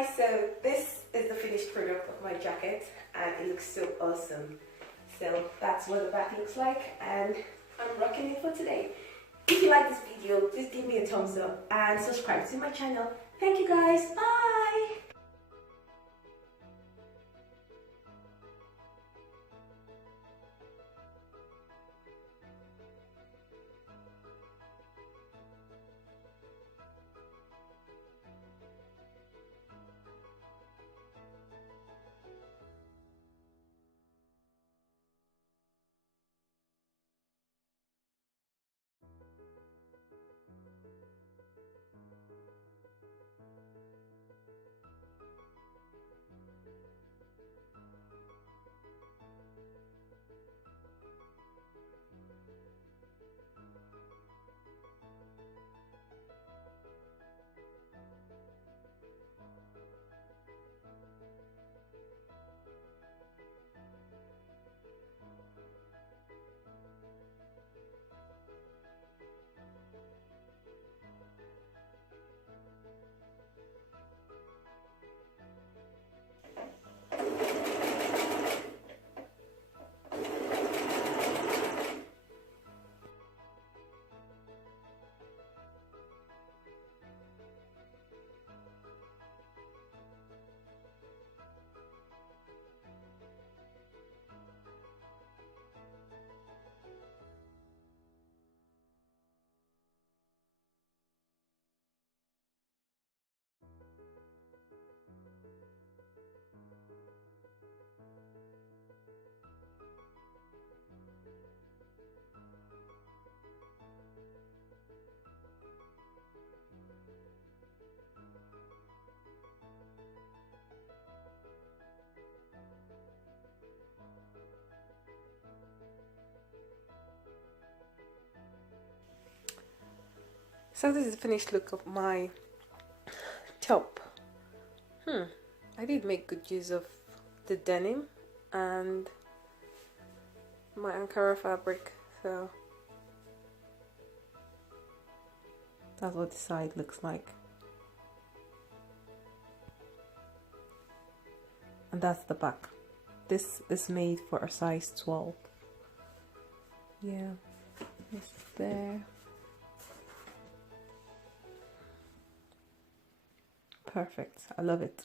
guys, so this is the finished product of my jacket and it looks so awesome. So that's what the back looks like and I'm rocking it for today. If you like this video, please give me a thumbs up and subscribe to my channel. Thank you guys, bye! So this is the finished look of my top. I did make good use of the denim and my ankara fabric, so that's what the side looks like. And that's the back. This is made for a size 12. Yeah, it's there. Perfect. I love it.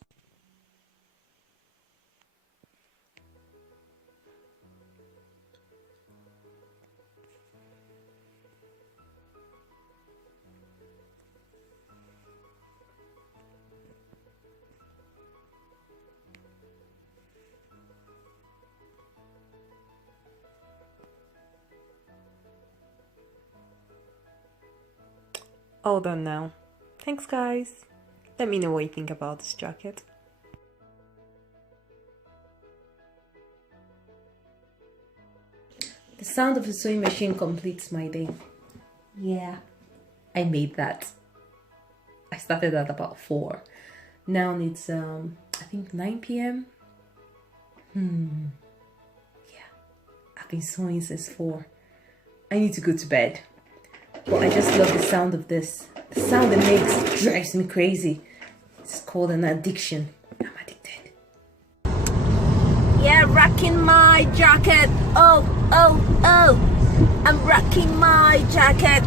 All done now. Thanks guys. Let me know what you think about this jacket. The sound of the sewing machine completes my day. Yeah, I made that. I started at about 4. Now it's I think 9 p.m. Yeah, I've been sewing since 4. I need to go to bed. But I just love the sound of this. The sound it makes drives me crazy. It's called an addiction. I'm addicted. Yeah, rocking my jacket. Oh, oh, oh. I'm rocking my jacket.